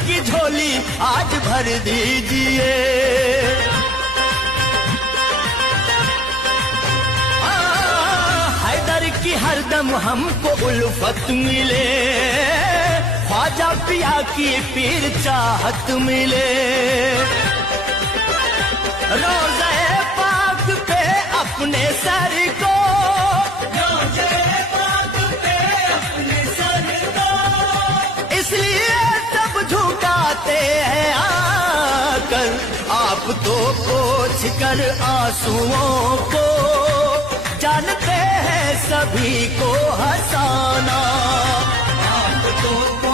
की झोली आज भर दीजिए। हैदर की हरदम हमको उल्फत मिले, ख्वाजा पिया की पीर चाहत मिले। रोज़े पाक पे अपने सर को, रोज़े पाक पे अपने सर को, इसलिए सब झुकाते हैं आकर। आप तो पोंछ कर आंसुओं को जानते हैं सभी को हंसाना। आप तो